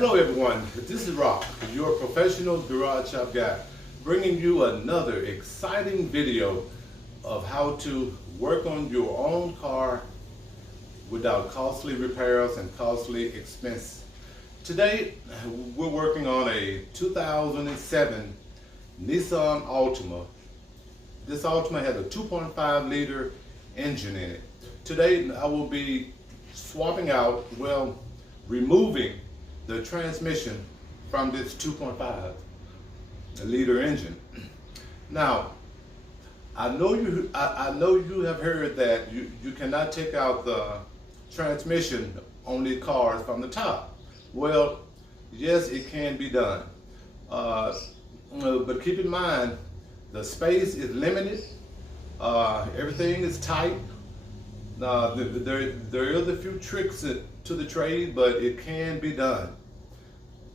Hello everyone, this is Rob, your professional garage shop guy, bringing you another exciting video of how to work on your own car without costly repairs and costly expense. Today, we're working on a 2007 Nissan Altima. This Altima has a 2.5 liter engine in it. Today, I will be swapping out, removing the transmission from this 2.5 liter engine. Now, I know you have heard that you cannot take out the transmission on these cars from the top. Well, yes, it can be done, but keep in mind the space is limited. Everything is tight. There is a few tricks to the trade, but it can be done.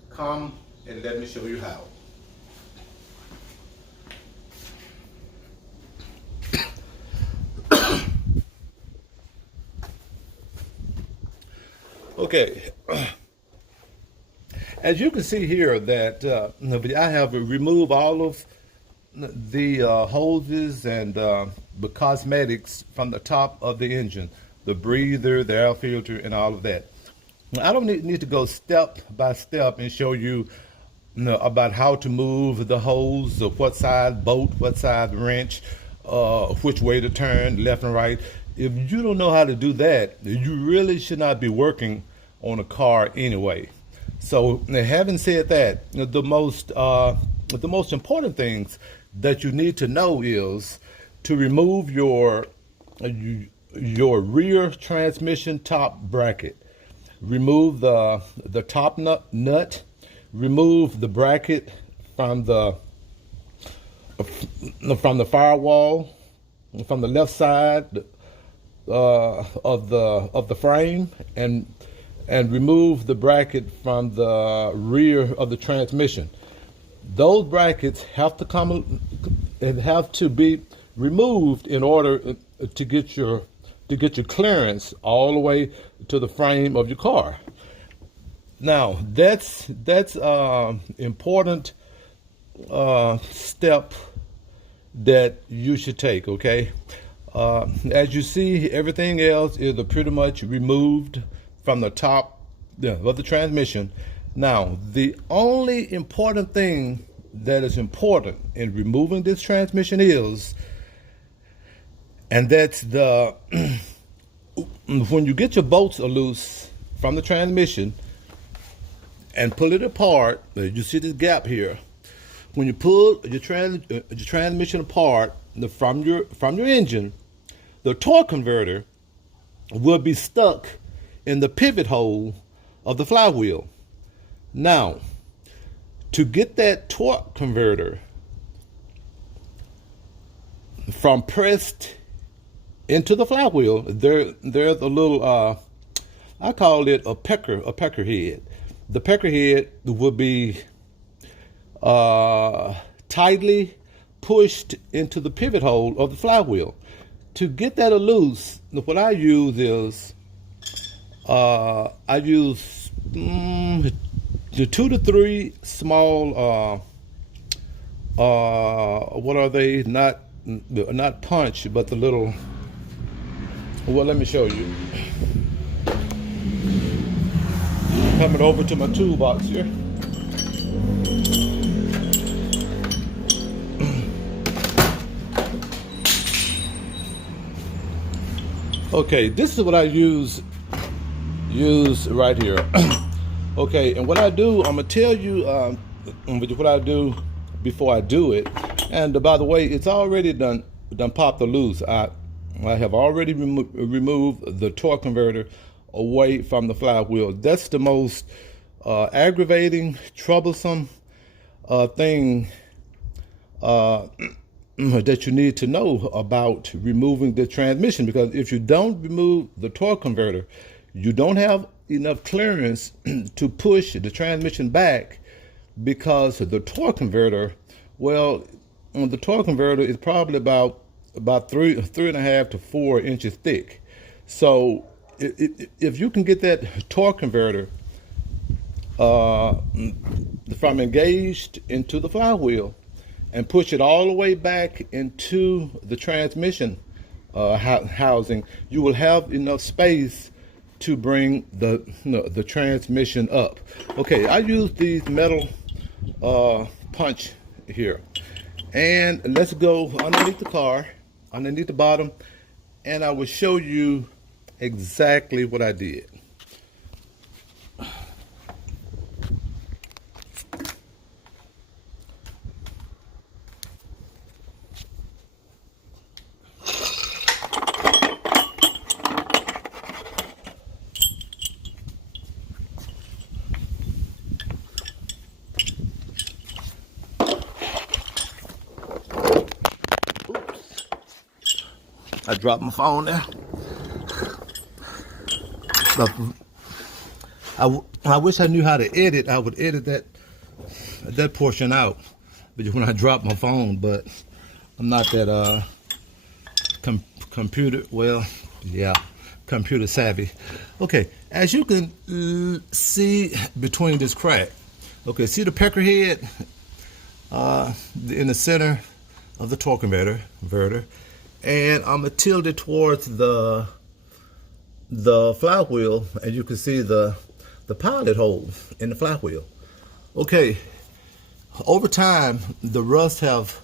Come and let me show you how. Okay, as you can see here that I have removed all of the hoses and the cosmetics from the top of the engine, the breather, the air filter, and all of that. I don't need to go step by step and show you, about how to move the hose, what side bolt, what side wrench, which way to turn, left and right. If you don't know how to do that, you really should not be working on a car anyway. So, having said that, the most important things that you need to know is to remove your rear transmission top bracket. Remove the top nut. Remove the bracket from the firewall, from the left side of the frame, and remove the bracket from the rear of the transmission. Those brackets have to be removed in order to get your clearance all the way to the frame of your car. Now that's important step that you should take. Okay, as you see, everything else is pretty much removed from the top of the transmission. Now, the only important thing that is important in removing this transmission and that's when you get your bolts loose from the transmission and pull it apart, you see this gap here. When you pull your transmission apart from your engine, the torque converter will be stuck in the pivot hole of the flywheel. Now, to get that torque converter from pressed into the flywheel, there's a little, I call it a pecker head. The pecker head will be tightly pushed into the pivot hole of the flywheel. To get that loose, what I use is I use the 2 to 3 small what are they, not punch, but the little, let me show you. Coming over to my toolbox here. Okay, this is what I use right here. Okay, and what I do, I'm gonna tell you what I do before I do it. And by the way, it's already done popped the loose. I have already removed the torque converter away from the flywheel. That's the most aggravating, troublesome thing that you need to know about removing the transmission, because if you don't remove the torque converter, you don't have enough clearance to push the transmission back, because the torque converter, the torque converter is probably about 3.5 to 4 inches thick. So if you can get that torque converter from engaged into the flywheel and push it all the way back into the transmission housing, you will have enough space to bring the transmission up. Okay, I use these metal punch here, and let's go underneath the car, underneath the bottom, and I will show you exactly what I did. I dropped my phone there. I wish I knew how to edit. I would edit that portion out. But when I dropped my phone, but I'm not that computer savvy. Okay, as you can see between this crack. Okay, see the pecker head in the center of the torque converter. And I'm gonna tilt it towards the flywheel, and you can see the pilot hole in the flywheel. Okay, over time the rust have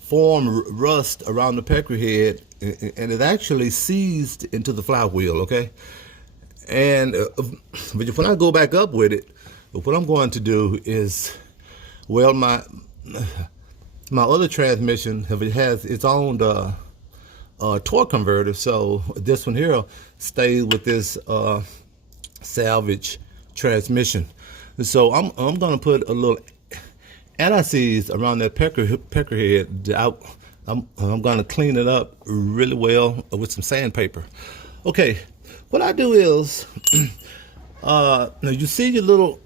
formed rust around the pecker head, and it actually seized into the flywheel. Okay, and but when I go back up with it, what I'm going to do is, well, my other transmission, it has its own torque converter, so this one here stays with this salvage transmission. So I'm gonna put a little anti-seize around that pecker head. I'm gonna clean it up really well with some sandpaper. Okay, what I do is, now you see your little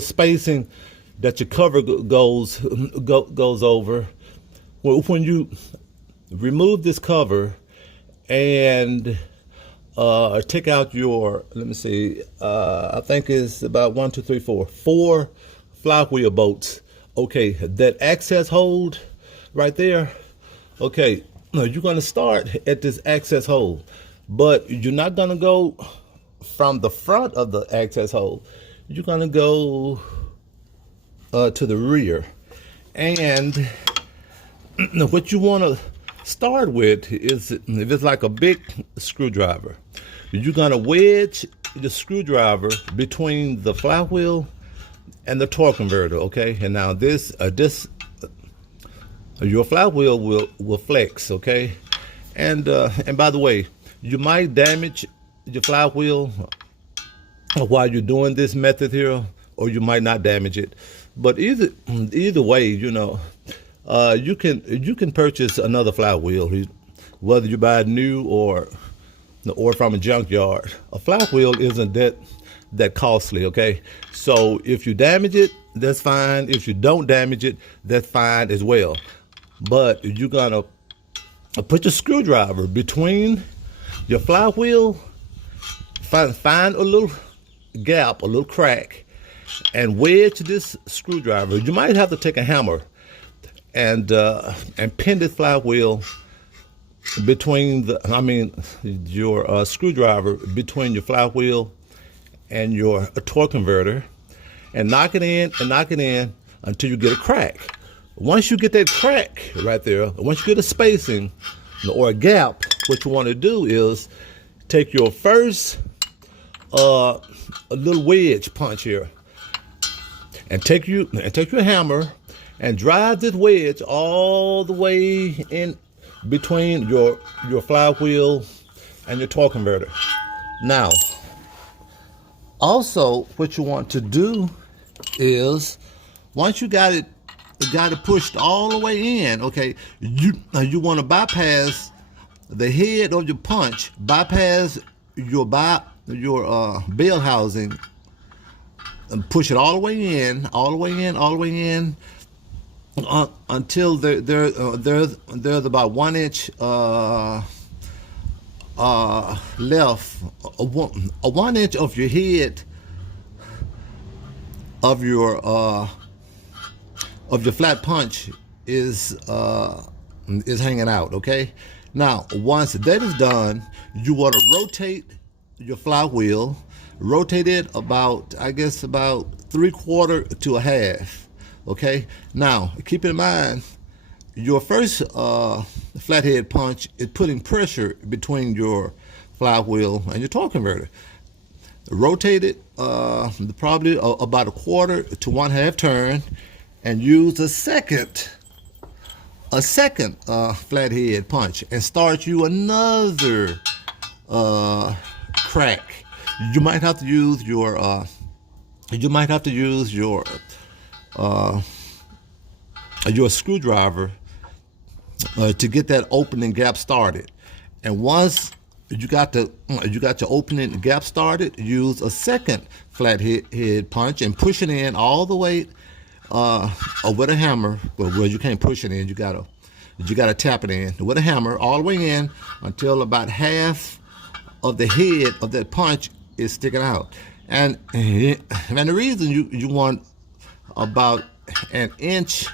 spacing that your cover goes over. Well, when you remove this cover and take out your, let me see, I think it's about 4 flywheel bolts. Okay, that access hold right there. Okay, now you're gonna start at this access hole, but you're not gonna go from the front of the access hole. You're gonna go to the rear, and what you want to start with is, if it's like a big screwdriver, you're gonna wedge the screwdriver between the flywheel and the torque converter. Okay, and now your flywheel will flex. Okay, and by the way, you might damage your flywheel while you're doing this method here, or you might not damage it. But either way, you know, you can purchase another flywheel, whether you buy it new or from a junkyard. A flywheel isn't that costly. Okay, so if you damage it, that's fine. If you don't damage it, that's fine as well. But you're gonna put your screwdriver between your flywheel, find a little gap, a little crack, and wedge this screwdriver. You might have to take a hammer and pin this flywheel between your screwdriver between your flywheel and your torque converter, and knock it in until you get a crack. Once you get that crack right there, once you get a spacing or a gap, what you want to do is take your first a little wedge punch here, and take your hammer and drive this wedge all the way in between your flywheel and your torque converter. Now, also what you want to do is, once you got it pushed all the way in, okay, you want to bypass the head of your punch, bypass your bell housing, and push it all the way in, until there's about 1 inch left, a 1 inch of your head of your flat punch is hanging out. Okay. Now, once that is done, you want to rotate your flywheel. Rotate it about, I guess, about 3/4 to a half. Okay. Now, keep in mind, your first flathead punch is putting pressure between your flywheel and your torque converter. Rotate it probably about 1/4 to 1/2 turn, and use a second flathead punch, and start you another crack. You might have to use your screwdriver to get that opening gap started. And once you got your opening gap started, use a second flathead punch and push it in all the way with a hammer. Well, you can't push it in. You gotta tap it in with a hammer all the way in until about half of the head of that punch is sticking out. And the reason you want about 1 inch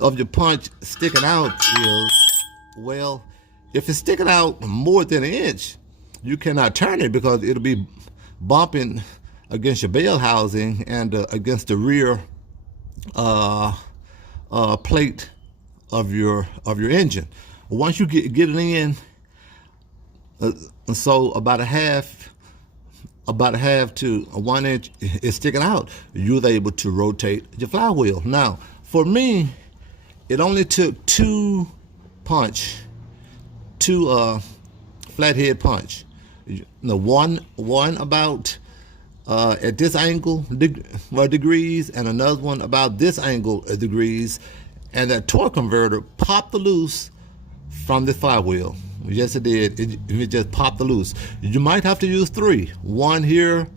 of your punch sticking out is, well, if it's sticking out more than 1 inch, you cannot turn it because it'll be bumping against your bell housing and against the rear plate of your engine. Once you get it in, so about a half to 1 inch is sticking out, you're able to rotate your flywheel. Now, for me, it only took two flathead punch. The one about at this angle degrees, and another one about this angle degrees, and that torque converter popped the loose from the flywheel. Yes, it did. It just popped the loose. You might have to use 3. One here,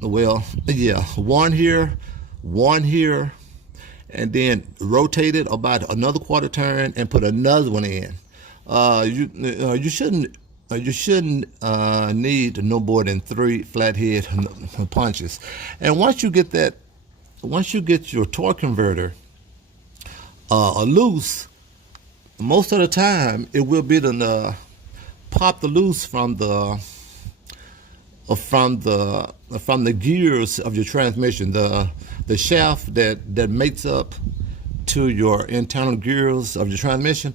one here, and then rotate it about another 1/4 turn and put another one in. You shouldn't need no more than 3 flathead punches. And once you get your torque converter loose, most of the time it will be pop the loose from the gears of your transmission, the shaft that makes up to your internal gears of your transmission.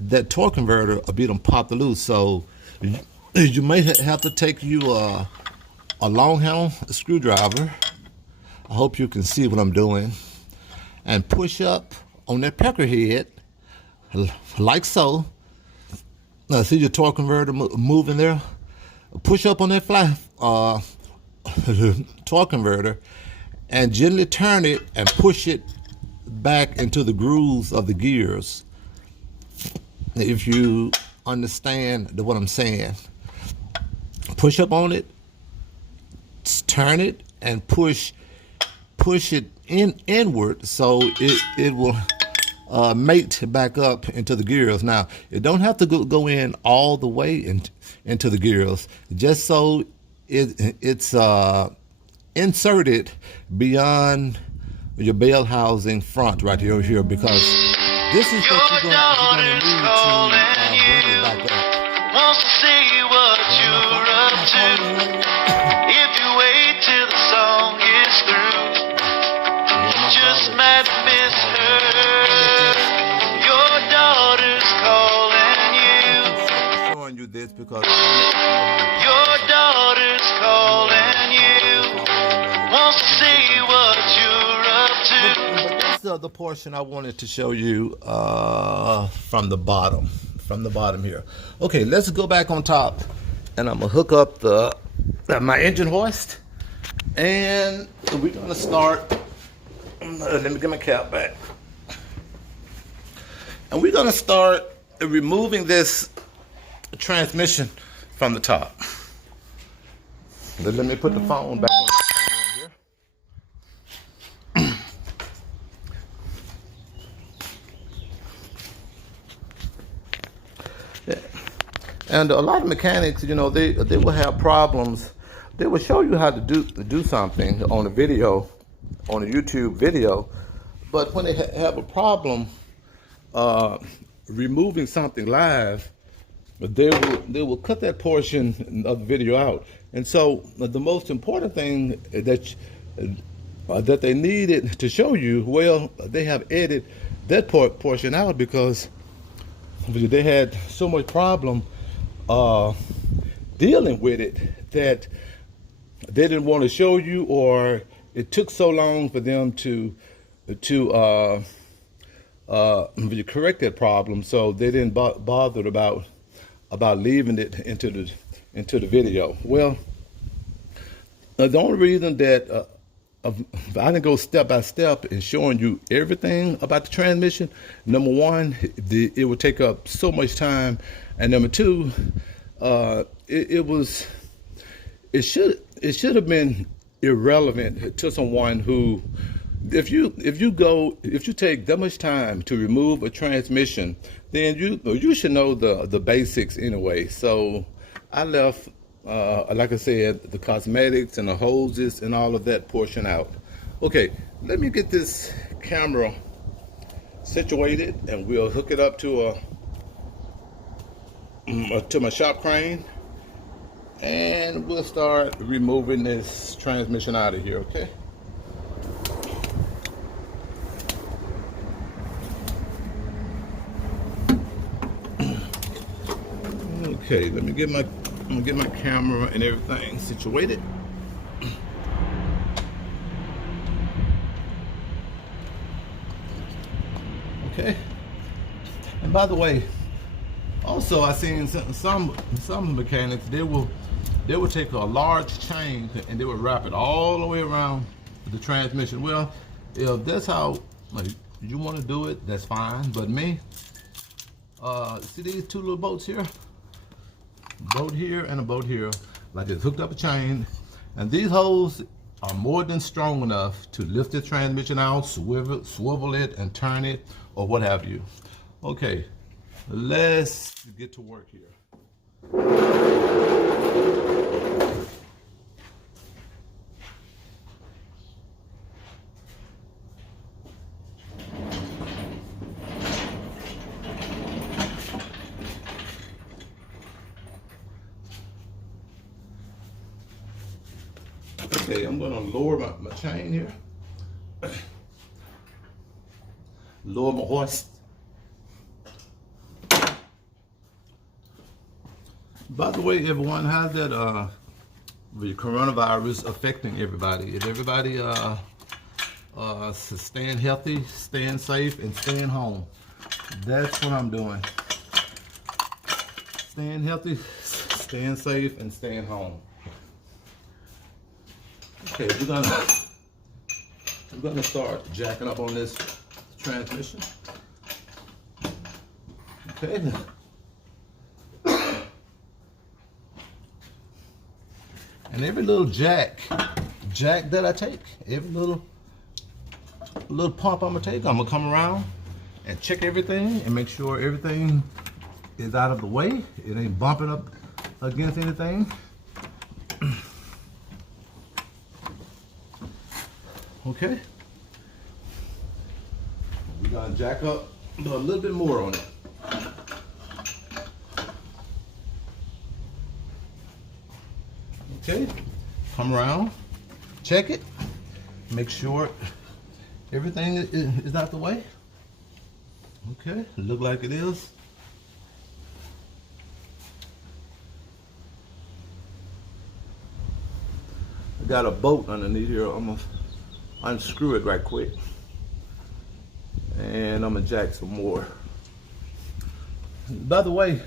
That torque converter will be pop the loose. So you may have to take you a long handle screwdriver. I hope you can see what I'm doing, and push up on that pecker head like so. Now, see your torque converter moving there? Push up on that torque converter and gently turn it and push it back into the grooves of the gears. If you understand what I'm saying, push up on it, turn it, and push it inward so it will mate back up into the gears. Now, it don't have to go in all the way into the gears, just so it's inserted beyond your bell housing front right here, because this is what you're going to need to bring it back up. Wants to see what you're up to. If you wait till the song is through, just might miss her. Your daughter's calling you. I'm showing you this because your daughter's calling you. Wants to see what you're up to. But this is the portion I wanted to show you from the bottom here. Okay, let's go back on top, and I'm gonna hook up my engine hoist, and we're gonna start. Let me get my cap back, and we're gonna start removing this transmission from the top. Let me put the phone back on the stand here. And a lot of mechanics, you know, they will have problems. They will show you how to do something on a video, on a YouTube video, but when they have a problem removing something live, they will cut that portion of the video out. And so the most important thing that they needed to show you, well, they have edited that portion out because they had so much problem dealing with it that they didn't want to show you, or it took so long for them to correct that problem, so they didn't bother about leaving it into the video. Well, the only reason that I didn't go step by step in showing you everything about the transmission, number one, it would take up so much time, and number two, it should have been irrelevant to someone who, if you take that much time to remove a transmission, then you should know the basics anyway. So I left, like I said, the cosmetics and the hoses and all of that portion out. Okay, let me get this camera situated, and we'll hook it up to my shop crane, and we'll start removing this transmission out of here. Okay. Okay, I'm gonna get my camera and everything situated. Okay. And by the way, also I seen some mechanics, they will take a large chain and they will wrap it all the way around the transmission. Well, if that's how you want to do it, that's fine. But me, see these two little bolts here? Bolt here and a bolt here, like it's hooked up a chain, and these holes are more than strong enough to lift the transmission out, swivel it and turn it, or what have you. Okay, let's get to work here. Okay, I'm going to lower my chain here. Lower my horse. By the way, everyone, how's that the coronavirus affecting everybody? Is everybody staying healthy, staying safe, and staying home? That's what I'm doing. Staying healthy, staying safe, and staying home. Okay, we're gonna start jacking up on this transmission. Okay. And every little jack that I take, every little pump I'm gonna take, I'm gonna come around and check everything and make sure everything is out of the way. It ain't bumping up against anything. Okay, we're gonna jack up a little bit more on it. Okay, come around, check it, make sure everything is out the way. Okay, look like it is. I got a bolt underneath here. I'm gonna unscrew it right quick, and I'm gonna jack some more. By the way,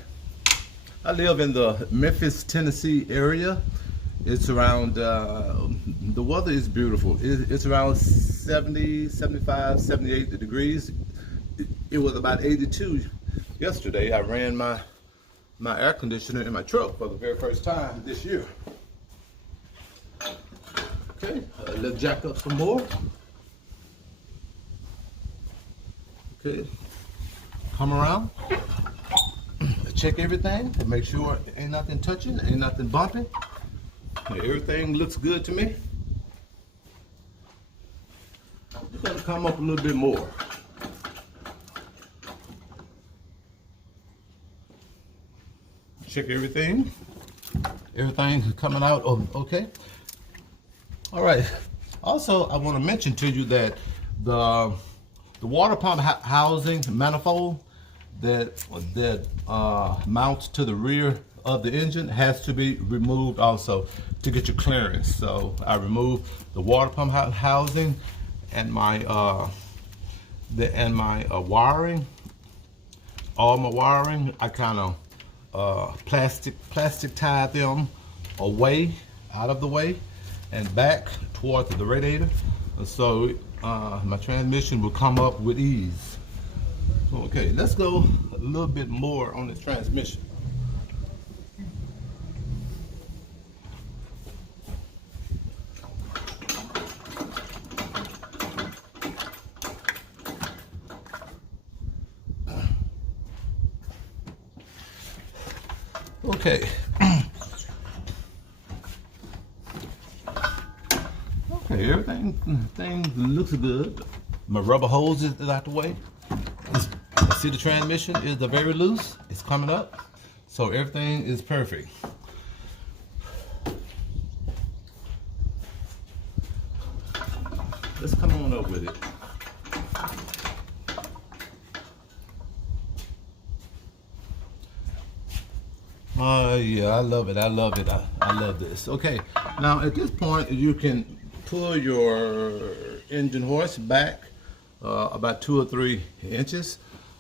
I live in the Memphis, Tennessee area. It's around, the weather is beautiful. It's around 70, 75, 78 degrees. It was about 82 yesterday. I ran my air conditioner in my truck for the very first time this year. Okay, let's jack up some more. Okay, come around, check everything and make sure ain't nothing touching, ain't nothing bumping. Everything looks good to me. Just gotta come up a little bit more. Check everything. Everything coming out okay. All right. Also, I want to mention to you that the water pump housing manifold that mounts to the rear of the engine has to be removed also to get your clearance. So I removed the water pump housing and my wiring. All my wiring, I kind of plastic tied them away, out of the way, and back towards the radiator, so my transmission will come up with ease. Okay, let's go a little bit more on the transmission. Okay. Okay, everything looks good. My rubber hose is out the way. See, the transmission is very loose. It's coming up, so everything is perfect. Let's come on up with it. Yeah, I love it. I love it. I love this. Okay, now at this point you can pull your engine horse back about 2 or 3 inches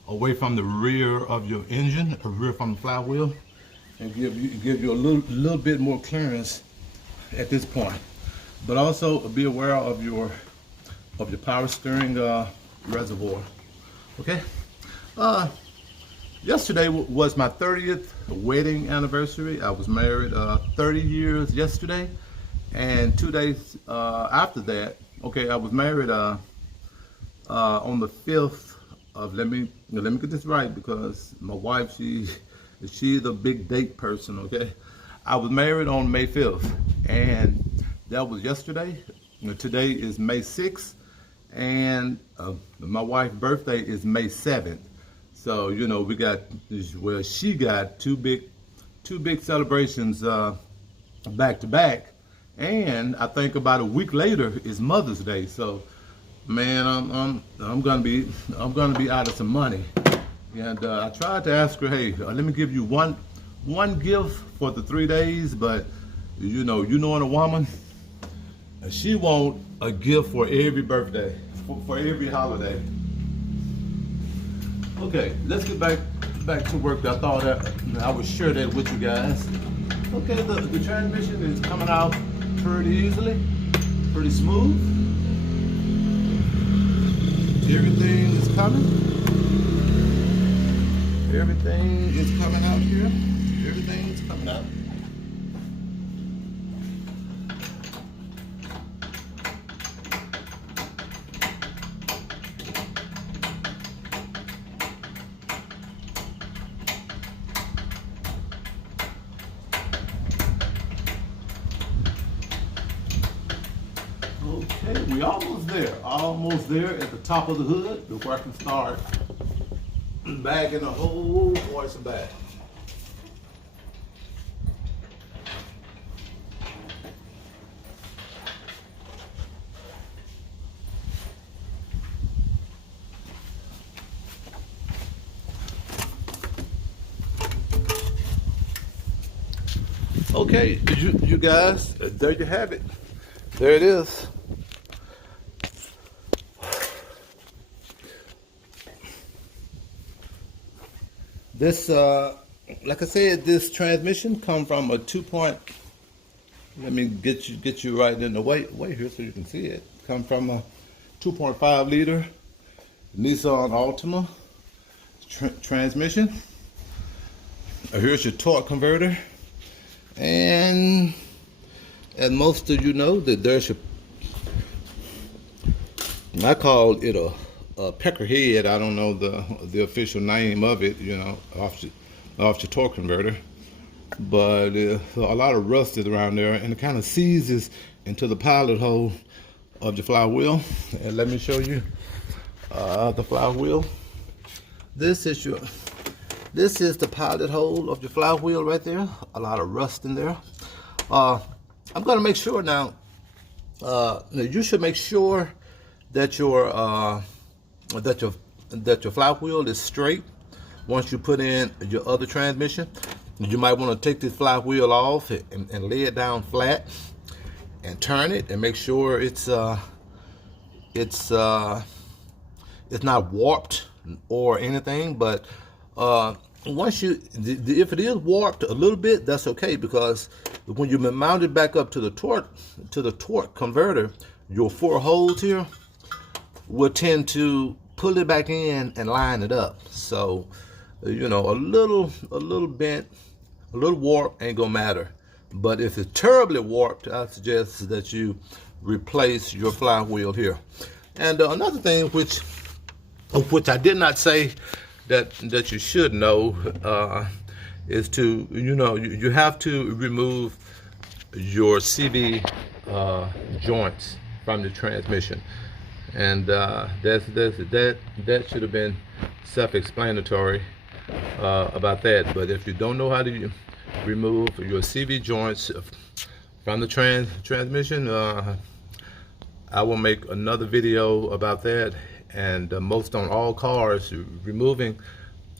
away from the rear of your engine, or rear from the flywheel, and give you a little bit more clearance at this point. But also be aware of your power steering reservoir. Okay. Yesterday was my 30th wedding anniversary. I was married 30 years yesterday, and 2 days after that, okay, I was married on the 5th of, let me get this right, because my wife, she's a big date person, okay? I was married on May 5th, and that was yesterday. Today is May 6th, and my wife's birthday is May 7th. So, you know, we got, well, she got two big celebrations back to back, and I think about a week later is Mother's Day. So, man, I'm gonna be out of some money. And I tried to ask her, hey, let me give you one gift for the 3 days, but you know, a woman, she want a gift for every birthday, for every holiday. Okay, let's get back to work. I thought that I would share that with you guys. Okay, the transmission is coming out pretty easily, pretty smooth. Everything is coming. Everything is coming out here. Everything is coming out. Okay, we almost there at the top of the hood before I can start bagging the whole voice back. Okay, you guys, there you have it. There it is. This, like I said, this transmission come from a 2. Let me get you right in the way here so you can see it. Come from a 2.5 liter Nissan Altima transmission. Here's your torque converter, and as most of you know, that there's your, I call it a pecker head. I don't know the official name of it, you know, off your torque converter, but a lot of rust is around there, and it kind of seizes into the pilot hole of your flywheel. And let me show you the flywheel. This is the pilot hole of your flywheel right there. A lot of rust in there. I'm gonna make sure now. You should make sure that your flywheel is straight. Once you put in your other transmission, you might want to take this flywheel off and lay it down flat and turn it and make sure it's not warped or anything. But once if it is warped a little bit, that's okay, because when you mount it back up to the torque converter, your 4 holes here will tend to pull it back in and line it up. So, you know, a little bent, a little warp ain't gonna matter. But if it's terribly warped, I suggest that you replace your flywheel here. And another thing which I did not say that you should know is to, you know, you have to remove your CV joints from the transmission. And that should have been self-explanatory about that. But if you don't know how to remove your CV joints from the transmission, I will make another video about that. And most on all cars, removing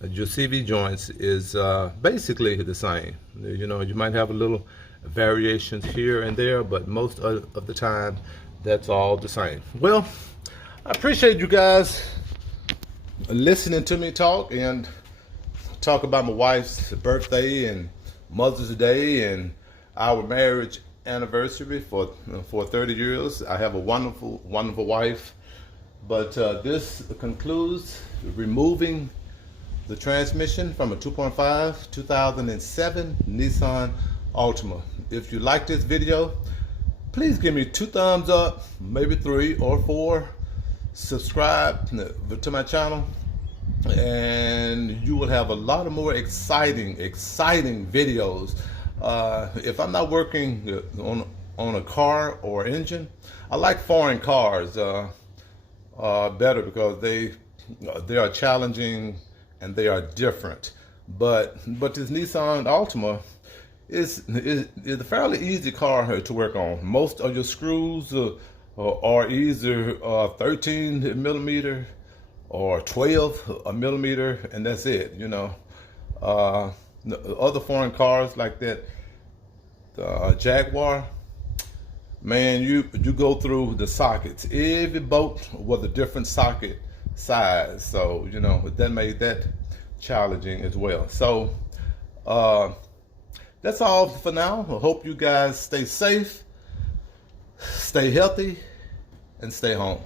your CV joints is basically the same. You know, you might have a little variations here and there, but most of the time, that's all the same. Well, I appreciate you guys listening to me talk about my wife's birthday and Mother's Day and our marriage anniversary for 30 years. I have a wonderful, wonderful wife. But this concludes removing the transmission from a 2.5 2007 Nissan Altima. If you like this video, please give me 2 thumbs up, maybe 3 or 4. Subscribe to my channel, and you will have a lot of more exciting videos. If I'm not working on a car or engine, I like foreign cars better because they are challenging and they are different. But this Nissan Altima is a fairly easy car to work on. Most of your screws are either 13 millimeter or 12 millimeter, and that's it. You know, other foreign cars like that, the Jaguar, man, you go through the sockets. Every bolt was a different socket size, so you know that made that challenging as well. So that's all for now. I hope you guys stay safe, stay healthy, and stay home.